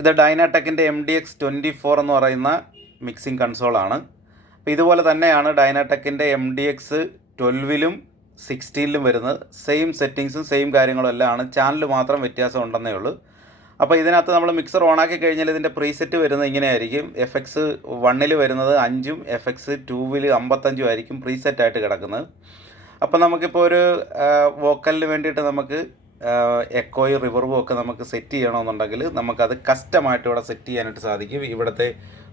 ഇത് ഡൈനാടെക്കിൻ്റെ MDX24 എന്ന് പറയുന്ന മിക്സിംഗ് കൺസോളാണ്. അപ്പോൾ ഇതുപോലെ തന്നെയാണ് ഡൈനാടെക്കിൻ്റെ MDX12ലും 16ലും വരുന്നത്. സെയിം സെറ്റിങ്സും സെയിം കാര്യങ്ങളും എല്ലാം ആണ്. ചാനൽ മാത്രം വ്യത്യാസം ഉണ്ടെന്നേ ഉള്ളൂ. അപ്പോൾ ഇതിനകത്ത് നമ്മൾ മിക്സർ ഓണാക്കി കഴിഞ്ഞാൽ ഇതിൻ്റെ പ്രീസെറ്റ് വരുന്നത് ഇങ്ങനെയായിരിക്കും. FX1ൽ വരുന്നത് 5ഉം FX2ൽ 55ഉം ആയിരിക്കും പ്രീസെറ്റായിട്ട് കിടക്കുന്നത്. അപ്പോൾ നമുക്കിപ്പോൾ ഒരു വോക്കലിന് വേണ്ടിയിട്ട് നമുക്ക് എക്കോയും റിവർബും ഒക്കെ നമുക്ക് സെറ്റ് ചെയ്യണമെന്നുണ്ടെങ്കിൽ നമുക്കത് കസ്റ്റമായിട്ട് ഇവിടെ സെറ്റ് ചെയ്യാനായിട്ട് സാധിക്കും. ഇവിടുത്തെ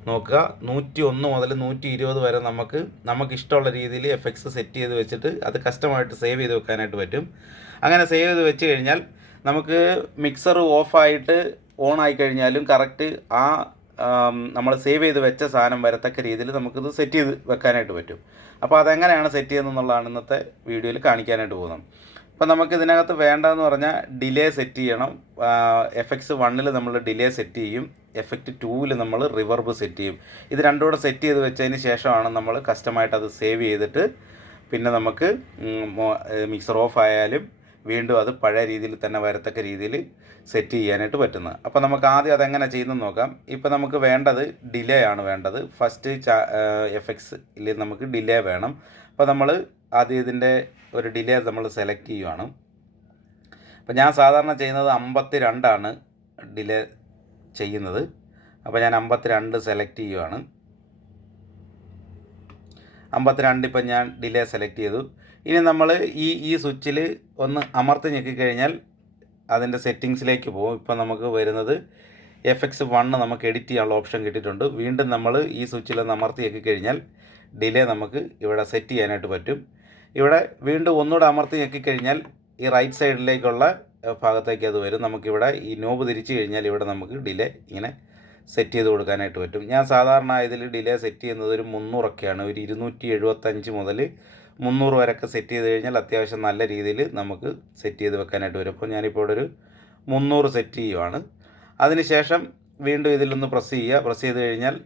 നോക്കുക, 101 മുതൽ 120 വരെ നമുക്കിഷ്ടമുള്ള രീതിയിൽ എഫക്ട്സ് സെറ്റ് ചെയ്ത് വെച്ചിട്ട് അത് കസ്റ്റമായിട്ട് സേവ് ചെയ്ത് വെക്കാനായിട്ട് പറ്റും. അങ്ങനെ സേവ് ചെയ്ത് വെച്ച് കഴിഞ്ഞാൽ നമുക്ക് മിക്സർ ഓഫായിട്ട് ഓൺ ആയി കഴിഞ്ഞാലും കറക്റ്റ് ആ നമ്മൾ സേവ് ചെയ്ത് വെച്ച സാധനം വരത്തക്ക രീതിയിൽ നമുക്കിത് സെറ്റ് ചെയ്ത് വെക്കാനായിട്ട് പറ്റും. അപ്പോൾ അതെങ്ങനെയാണ് സെറ്റ് ചെയ്യുന്നതെന്നുള്ളതാണ് ഇന്നത്തെ വീഡിയോയിൽ കാണിക്കാനായിട്ട് പോകുന്നത്. അപ്പോൾ നമുക്ക് ഇതിനകത്ത് വേണ്ടതെന്ന് പറഞ്ഞാൽ ഡിലേ സെറ്റ് ചെയ്യണം. FX1ൽ നമ്മൾ ഡിലേ സെറ്റ് ചെയ്യും, FX2ൽ നമ്മൾ റിവർബ് സെറ്റ് ചെയ്യും. ഇത് രണ്ടും കൂടെ സെറ്റ് ചെയ്ത് വെച്ചതിന് ശേഷമാണ് നമ്മൾ കസ്റ്റമായിട്ട് അത് സേവ് ചെയ്തിട്ട് പിന്നെ നമുക്ക് മിക്സർ ഓഫ് ആയാലും വീണ്ടും അത് പഴയ രീതിയിൽ തന്നെ വരത്തക്ക രീതിയിൽ സെറ്റ് ചെയ്യാനായിട്ട് പറ്റുന്നത്. അപ്പോൾ നമുക്ക് ആദ്യം അതെങ്ങനെ ചെയ്യുന്നത് നോക്കാം. ഇപ്പോൾ നമുക്ക് വേണ്ടത് ഡിലേ ആണ് വേണ്ടത്. ഫസ്റ്റ് FXൽ നമുക്ക് ഡിലേ വേണം. അപ്പോൾ നമ്മൾ ആദ്യം ഇതിൻ്റെ ഒരു ഡിലേ നമ്മൾ സെലക്ട് ചെയ്യുവാണ്. അപ്പോൾ ഞാൻ സാധാരണ ചെയ്യുന്നത് 52 ഡിലേ ചെയ്യുന്നത്. അപ്പോൾ ഞാൻ 52 സെലക്ട് ചെയ്യുവാണ്. 52 ഇപ്പം ഞാൻ ഡിലേ സെലക്ട് ചെയ്തു. ഇനി നമ്മൾ ഈ സ്വിച്ചിൽ ഒന്ന് അമർത്തി ഞെക്കിക്കഴിഞ്ഞാൽ അതിൻ്റെ സെറ്റിങ്സിലേക്ക് പോകും. ഇപ്പോൾ നമുക്ക് വരുന്നത് FX1 നമുക്ക് എഡിറ്റ് ചെയ്യാനുള്ള ഓപ്ഷൻ കിട്ടിയിട്ടുണ്ട്. വീണ്ടും നമ്മൾ ഈ സ്വിച്ചിലൊന്ന് അമർത്തി ഞെക്കിക്കഴിഞ്ഞാൽ ഡിലേ നമുക്ക് ഇവിടെ സെറ്റ് ചെയ്യാനായിട്ട് പറ്റും. ഇവിടെ വീണ്ടും ഒന്നുകൂടെ അമർത്തി ഞെക്കിക്കഴിഞ്ഞാൽ ഈ റൈറ്റ് സൈഡിലേക്കുള്ള ഭാഗത്തേക്ക് അത് വരും. നമുക്കിവിടെ ഈ നോബ് തിരിച്ചു കഴിഞ്ഞാൽ ഇവിടെ നമുക്ക് ഡിലേ ഇങ്ങനെ സെറ്റ് ചെയ്ത് കൊടുക്കാനായിട്ട് പറ്റും. ഞാൻ സാധാരണ ഇതിൽ ഡിലേ സെറ്റ് ചെയ്യുന്നത് ഒരു 300ഒക്കെയാണ്. ഒരു 275 മുതൽ 300 വരെയൊക്കെ സെറ്റ് ചെയ്ത് കഴിഞ്ഞാൽ അത്യാവശ്യം നല്ല രീതിയിൽ നമുക്ക് സെറ്റ് ചെയ്ത് വെക്കാനായിട്ട് വരും. അപ്പോൾ ഞാനിപ്പോൾ ഇവിടെ ഒരു 300 സെറ്റ് ചെയ്യുവാണ്. അതിനുശേഷം വീണ്ടും ഇതിലൊന്ന് പ്രസ് ചെയ്യുക. പ്രസ് ചെയ്ത് കഴിഞ്ഞാൽ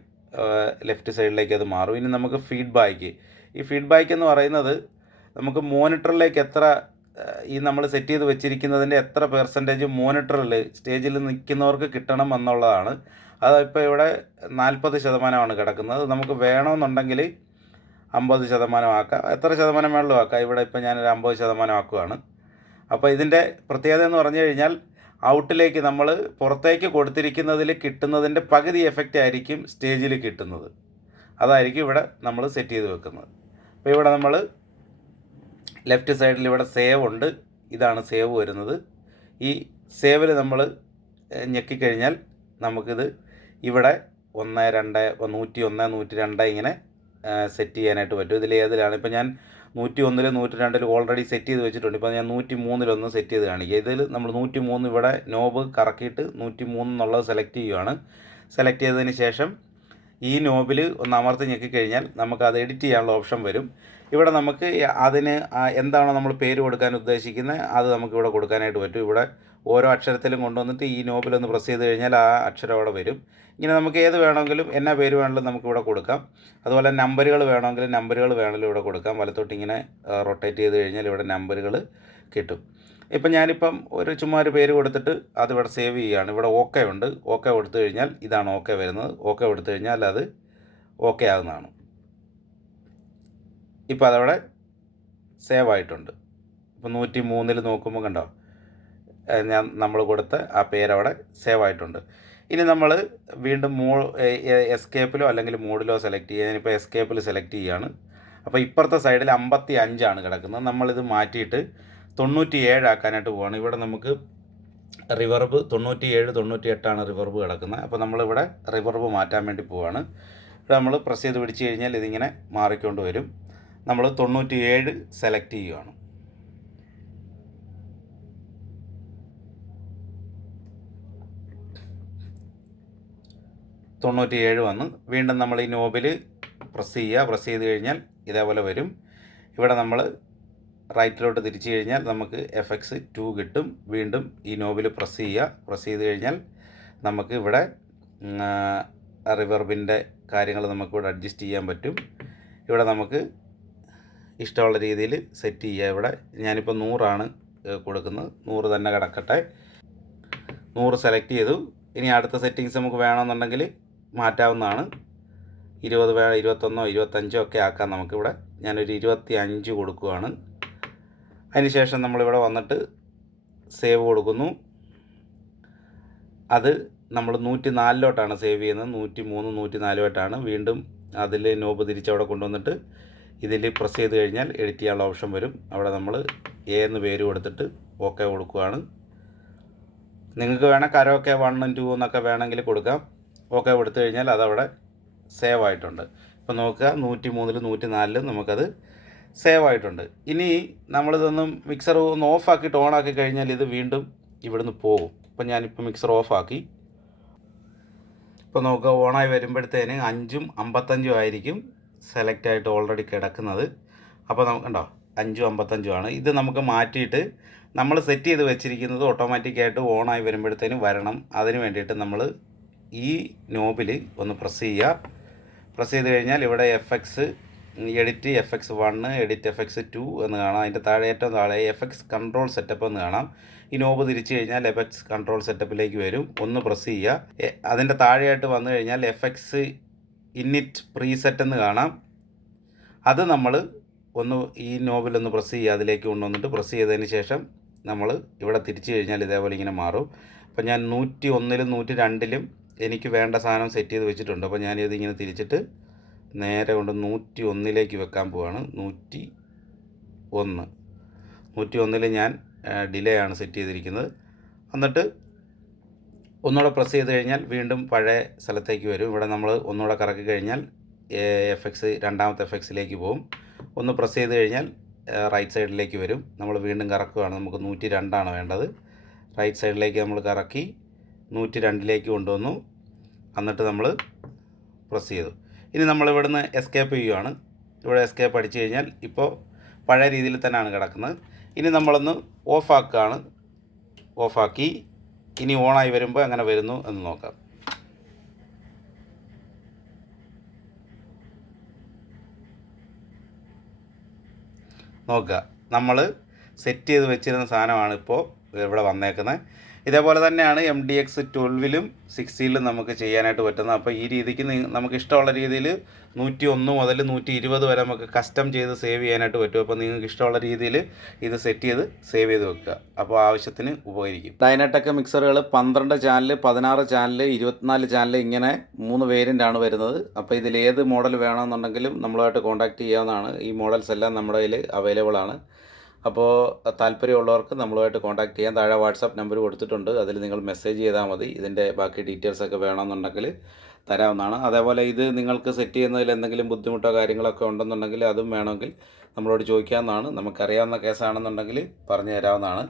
ലെഫ്റ്റ് സൈഡിലേക്ക് അത് മാറും. ഇനി നമുക്ക് ഫീഡ്ബാക്ക്. ഈ ഫീഡ്ബാക്ക് എന്ന് പറയുന്നത് നമുക്ക് മോണിറ്ററിലേക്ക് എത്ര ഈ നമ്മൾ സെറ്റ് ചെയ്ത് വെച്ചിരിക്കുന്നതിൻ്റെ എത്ര പെർസെൻറ്റേജ് മോണിറ്ററിൽ സ്റ്റേജിൽ നിൽക്കുന്നവർക്ക് കിട്ടണം എന്നുള്ളതാണ്. അതിപ്പോൾ ഇവിടെ 40% കിടക്കുന്നത്. നമുക്ക് വേണമെന്നുണ്ടെങ്കിൽ 50% ആക്കാം, എത്ര ശതമാനം വേണമെങ്കിലും ആക്കാം. ഇവിടെ ഇപ്പോൾ ഞാനൊരു 50% ആക്കുകയാണ്. അപ്പോൾ ഇതിൻ്റെ പ്രത്യേകത എന്ന് പറഞ്ഞു കഴിഞ്ഞാൽ ഔട്ടിലേക്ക് നമ്മൾ പുറത്തേക്ക് കൊടുത്തിരിക്കുന്നതിൽ കിട്ടുന്നതിൻ്റെ പകുതി എഫക്റ്റ് ആയിരിക്കും സ്റ്റേജിൽ കിട്ടുന്നത്. അതായിരിക്കും ഇവിടെ നമ്മൾ സെറ്റ് ചെയ്ത് വെക്കുന്നത്. അപ്പോൾ ഇവിടെ നമ്മൾ ലെഫ്റ്റ് സൈഡിൽ ഇവിടെ സേവ് ഉണ്ട്. ഇതാണ് സേവ് വരുന്നത്. ഈ സേവിൽ നമ്മൾ ഞെക്കിക്കഴിഞ്ഞാൽ നമുക്കിത് ഇവിടെ 1, 2, 101, 102 ഇങ്ങനെ സെറ്റ് ചെയ്യാനായിട്ട് പറ്റും. ഇതിൽ ഏതിലാണ് ഇപ്പോൾ ഞാൻ 101, 102 ഓൾറെഡി സെറ്റ് ചെയ്ത് വെച്ചിട്ടുണ്ട്. ഇപ്പോൾ ഞാൻ 103 സെറ്റ് ചെയ്ത് കാണിക്കുക. ഇതിൽ നമ്മൾ 103 ഇവിടെ നോബ് കറക്കിയിട്ട് 103 എന്നുള്ളത് സെലക്ട് ചെയ്യുകയാണ്. സെലക്ട് ചെയ്തതിന് ശേഷം ഈ നോബിൽ ഒന്ന് അമർത്തി ഞെക്കിക്കഴിഞ്ഞാൽ നമുക്ക് അത് എഡിറ്റ് ചെയ്യാനുള്ള ഓപ്ഷൻ വരും. ഇവിടെ നമുക്ക് അതിന് എന്താണോ നമ്മൾ പേര് കൊടുക്കാൻ ഉദ്ദേശിക്കുന്നത് അത് നമുക്കിവിടെ കൊടുക്കാനായിട്ട് പറ്റും. ഇവിടെ ഓരോ അക്ഷരത്തിലും കൊണ്ടുവന്നിട്ട് ഈ നോബിലൊന്ന് പ്രസ് ചെയ്ത് കഴിഞ്ഞാൽ ആ അക്ഷരം അവിടെ വരും. ഇങ്ങനെ നമുക്ക് ഏത് വേണമെങ്കിലും എന്നാ പേര് വേണമെങ്കിലും നമുക്കിവിടെ കൊടുക്കാം. അതുപോലെ നമ്പറുകൾ വേണമെങ്കിലും ഇവിടെ കൊടുക്കാം. വലത്തോട്ട് ഇങ്ങനെ റൊട്ടേറ്റ് ചെയ്ത് കഴിഞ്ഞാൽ ഇവിടെ നമ്പറുകൾ കിട്ടും. ഇപ്പം ഞാനിപ്പം ചുമ്മാ ഒരു പേര് കൊടുത്തിട്ട് അതിവിടെ സേവ് ചെയ്യുകയാണ്. ഇവിടെ ഓക്കെ ഉണ്ട്. ഓക്കെ കൊടുത്തു കഴിഞ്ഞാൽ ഇതാണ് ഓക്കെ വരുന്നത്. ഓക്കെ കൊടുത്തു കഴിഞ്ഞാൽ അത് ഓക്കെ ആകുന്നതാണ്. ഇപ്പോൾ അതവിടെ സേവ് ആയിട്ടുണ്ട്. ഇപ്പോൾ 103 നോക്കുമ്പോൾ കണ്ടോ, നമ്മൾ കൊടുത്ത ആ പേരവിടെ സേവ് ആയിട്ടുണ്ട്. ഇനി നമ്മൾ വീണ്ടും എസ്കേപ്പിലോ അല്ലെങ്കിൽ മോഡിലോ സെലക്ട് ചെയ്യുക. ഞാനിപ്പോൾ എസ്കേപ്പിൽ സെലക്ട് ചെയ്യുകയാണ്. അപ്പോൾ ഇപ്പുറത്തെ സൈഡിൽ 55 കിടക്കുന്നത്. നമ്മളിത് മാറ്റിയിട്ട് 97 ആക്കാനായിട്ട് പോവുകയാണ്. ഇവിടെ നമുക്ക് റിവർബ് 97, 98 റിവർബ് കിടക്കുന്നത്. അപ്പോൾ നമ്മളിവിടെ റിവർബ് മാറ്റാൻ വേണ്ടി പോവുകയാണ്. ഇവിടെ നമ്മൾ പ്രസ് ചെയ്ത് പിടിച്ച് കഴിഞ്ഞാൽ ഇതിങ്ങനെ മാറിക്കൊണ്ട് വരും. നമ്മൾ 97 സെലക്ട് ചെയ്യുകയാണ്. വന്ന് വീണ്ടും നമ്മൾ ഈ നോബിൽ പ്രസ് ചെയ്യുക. പ്രസ് ചെയ്ത് കഴിഞ്ഞാൽ ഇതേപോലെ വരും. ഇവിടെ നമ്മൾ റൈറ്റിലോട്ട് തിരിച്ചു കഴിഞ്ഞാൽ നമുക്ക് FX2 കിട്ടും. വീണ്ടും ഈ നോബിൽ പ്രസ് ചെയ്യുക. പ്രസ് ചെയ്ത് കഴിഞ്ഞാൽ നമുക്ക് ഇവിടെ റിവർബിൻ്റെ കാര്യങ്ങൾ നമുക്കിവിടെ അഡ്ജസ്റ്റ് ചെയ്യാൻ പറ്റും. ഇവിടെ നമുക്ക് ഇഷ്ടമുള്ള രീതിയിൽ സെറ്റ് ചെയ്യുക. ഇവിടെ ഞാനിപ്പോൾ 100 കൊടുക്കുന്നത്. 100 തന്നെ കിടക്കട്ടെ. 100 സെലക്ട് ചെയ്തു. ഇനി അടുത്ത സെറ്റിങ്സ് നമുക്ക് വേണമെന്നുണ്ടെങ്കിൽ മാറ്റാവുന്നതാണ്. 20 21 25 ഒക്കെ ആക്കാം നമുക്കിവിടെ. ഞാനൊരു 25 കൊടുക്കുകയാണ്. അതിനുശേഷം നമ്മളിവിടെ വന്നിട്ട് സേവ് കൊടുക്കുന്നു. അത് നമ്മൾ 104 സേവ് ചെയ്യുന്നത്. 103 104 വീണ്ടും അതിൽ നോബ് തിരിച്ചവിടെ കൊണ്ടുവന്നിട്ട് ഇതിൽ പ്രസ് ചെയ്ത് കഴിഞ്ഞാൽ എഡിറ്റ് ചെയ്യാനുള്ള ഓപ്ഷൻ വരും. അവിടെ നമ്മൾ എന്ന് പേര് കൊടുത്തിട്ട് ഓക്കെ കൊടുക്കുകയാണ്. നിങ്ങൾക്ക് വേണം കരോക്കെ 1 2 എന്നൊക്കെ വേണമെങ്കിൽ കൊടുക്കാം. ഓക്കെ കൊടുത്തു കഴിഞ്ഞാൽ അതവിടെ സേവ് ആയിട്ടുണ്ട്. ഇപ്പോൾ നോക്കുക 103 104 നമുക്കത് സേവ് ആയിട്ടുണ്ട്. ഇനി നമ്മളിതൊന്നും മിക്സർ ഒന്ന് ഓഫാക്കിയിട്ട് ഓണാക്കി കഴിഞ്ഞാൽ ഇത് വീണ്ടും ഇവിടുന്ന് പോകും. ഇപ്പോൾ ഞാനിപ്പോൾ മിക്സർ ഓഫാക്കി. ഇപ്പോൾ നോക്കുക ഓണായി വരുമ്പോഴത്തേന് 5ഉം 55ഉം ആയിരിക്കും സെലക്ട് ആയിട്ട് ഓൾറെഡി കിടക്കുന്നത്. അപ്പോൾ നമുക്ക് കണ്ടോ 5ഉം 55ഉം ഇത് നമുക്ക് മാറ്റിയിട്ട് നമ്മൾ സെറ്റ് ചെയ്ത് വെച്ചിരിക്കുന്നത് ഓട്ടോമാറ്റിക്കായിട്ട് ഓണായി വരുമ്പോഴത്തേന് വരണം. അതിന് വേണ്ടിയിട്ട് നമ്മൾ ഈ നോബിൽ ഒന്ന് പ്രസ് ചെയ്യുക. പ്രസ് ചെയ്ത് കഴിഞ്ഞാൽ ഇവിടെ effects edit FX1 edit FX2 എന്ന് കാണാം. അതിൻ്റെ താഴെ ഏറ്റവും താഴെ FX കൺട്രോൾ സെറ്റപ്പ് എന്ന് കാണാം. ഈ നോബ് തിരിച്ചു കഴിഞ്ഞാൽ FX കൺട്രോൾ സെറ്റപ്പിലേക്ക് വരും. ഒന്ന് പ്രസ് ചെയ്യുക. അതിൻ്റെ താഴെയായിട്ട് വന്നു കഴിഞ്ഞാൽ FX ഇന്നിറ്റ് പ്രീസെറ്റ് എന്ന് കാണാം. അത് നമ്മൾ ഒന്ന് ഈ നോബിലൊന്ന് പ്രസ് ചെയ്യുക. അതിലേക്ക് കൊണ്ടുവന്നിട്ട് പ്രസ് ചെയ്തതിന് ശേഷം നമ്മൾ ഇവിടെ തിരിച്ചു കഴിഞ്ഞാൽ ഇതേപോലെ ഇങ്ങനെ മാറും. അപ്പോൾ ഞാൻ 101ലും 102ലും എനിക്ക് വേണ്ട സാധനം സെറ്റ് ചെയ്ത് വെച്ചിട്ടുണ്ട്. അപ്പോൾ ഞാനിതിങ്ങനെ തിരിച്ചിട്ട് നേരെ കൊണ്ട് 101ലേക്ക് വെക്കാൻ പോവാണ്. 101ൽ ഞാൻ ഡിലേ ആണ് സെറ്റ് ചെയ്തിരിക്കുന്നത്. എന്നിട്ട് ഒന്നുകൂടെ പ്രസ് ചെയ്ത് കഴിഞ്ഞാൽ വീണ്ടും പഴയ സ്ഥലത്തേക്ക് വരും. ഇവിടെ നമ്മൾ ഒന്നുകൂടെ കറക്കി കഴിഞ്ഞാൽ FX രണ്ടാമത്തെ FXലേക്ക് പോകും. ഒന്ന് പ്രസ് ചെയ്ത് കഴിഞ്ഞാൽ റൈറ്റ് സൈഡിലേക്ക് വരും. നമ്മൾ വീണ്ടും കറക്കുകയാണ്. നമുക്ക് 102 വേണ്ടത്. റൈറ്റ് സൈഡിലേക്ക് നമ്മൾ കറക്കി 102ലേക്ക് കൊണ്ടുവന്നു. എന്നിട്ട് നമ്മൾ പ്രസ് ചെയ്തു. ഇനി നമ്മൾ ഇവിടുന്ന് എസ്കേപ്പ് ചെയ്യുകയാണ്. ഇവിടെ എസ്കേപ്പ് അടിച്ചു കഴിഞ്ഞാൽ ഇപ്പോൾ പഴയ രീതിയിൽ തന്നെയാണ് കിടക്കുന്നത്. ഇനി നമ്മളൊന്ന് ഓഫാക്കുകയാണ്. ഓഫാക്കി ഇനി ഓണായി വരുമ്പോൾ എങ്ങനെ വരുന്നു എന്ന് നോക്കാം. നോക്കുക നമ്മൾ സെറ്റ് ചെയ്ത് വെച്ചിരുന്ന സാധനമാണ് ഇപ്പോൾ ഇവിടെ വന്നേക്കുന്നത്. ഇതേപോലെ തന്നെയാണ് MDX 12ലും 60ലും നമുക്ക് ചെയ്യാനായിട്ട് പറ്റുന്നത്. അപ്പോൾ ഈ രീതിക്ക് നമുക്ക് ഇഷ്ടമുള്ള രീതിയിൽ 101 മുതൽ 120 വരെ നമുക്ക് കസ്റ്റം ചെയ്ത് സേവ് ചെയ്യാനായിട്ട് പറ്റും. അപ്പോൾ നിങ്ങൾക്ക് ഇഷ്ടമുള്ള രീതിയിൽ ഇത് സെറ്റ് ചെയ്ത് സേവ് ചെയ്ത് വെക്കുക. അപ്പോൾ ആവശ്യത്തിന് ഉപകരിക്കും. ഡൈനാടെക് മിക്സറുകൾ 12 ചാനൽ 16 ചാനൽ 24 ചാനൽ ഇങ്ങനെ 3 വേരിയൻ്റാണ് വരുന്നത്. അപ്പോൾ ഇതിൽ ഏത് മോഡൽ വേണമെന്നുണ്ടെങ്കിലും നമ്മളുമായിട്ട് കോൺടാക്റ്റ് ചെയ്യാവുന്നതാണ്. ഈ മോഡൽസ് എല്ലാം നമ്മുടെ കയ്യിൽ അവൈലബിൾ ആണ്. അപ്പോൾ താല്പര്യമുള്ളവർക്ക് നമ്മളുമായിട്ട് കോൺടാക്റ്റ് ചെയ്യാൻ താഴെ വാട്സാപ്പ് നമ്പർ കൊടുത്തിട്ടുണ്ട്. അതിൽ നിങ്ങൾ മെസ്സേജ് ചെയ്താൽ മതി. ഇതിൻ്റെ ബാക്കി ഡീറ്റെയിൽസൊക്കെ വേണമെന്നുണ്ടെങ്കിൽ തരാവുന്നതാണ്. അതേപോലെ ഇത് നിങ്ങൾക്ക് സെറ്റ് ചെയ്യുന്നതിൽ എന്തെങ്കിലും ബുദ്ധിമുട്ടോ കാര്യങ്ങളൊക്കെ ഉണ്ടെന്നുണ്ടെങ്കിൽ അതും വേണമെങ്കിൽ നമ്മളോട് ചോദിക്കാവുന്നതാണ്. നമുക്കറിയാവുന്ന കേസാണെന്നുണ്ടെങ്കിൽ പറഞ്ഞു തരാവുന്നതാണ്.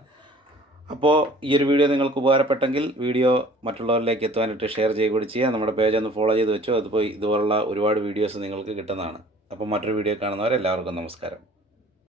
അപ്പോൾ ഈ ഒരു വീഡിയോ നിങ്ങൾക്ക് ഉപകാരപ്പെട്ടെങ്കിൽ വീഡിയോ മറ്റുള്ളവരിലേക്ക് എത്തുവാനായിട്ട് ഷെയർ ചെയ്യുകയും ചെയ്യുക. നമ്മുടെ പേജ് ഒന്ന് ഫോളോ ചെയ്ത് വെച്ചോ. അതുപോലെ ഇതുപോലുള്ള ഒരുപാട് വീഡിയോസ് നിങ്ങൾക്ക് കിട്ടുന്നതാണ്. അപ്പോൾ മറ്റൊരു വീഡിയോ കാണുന്നവരെല്ലാവർക്കും നമസ്കാരം.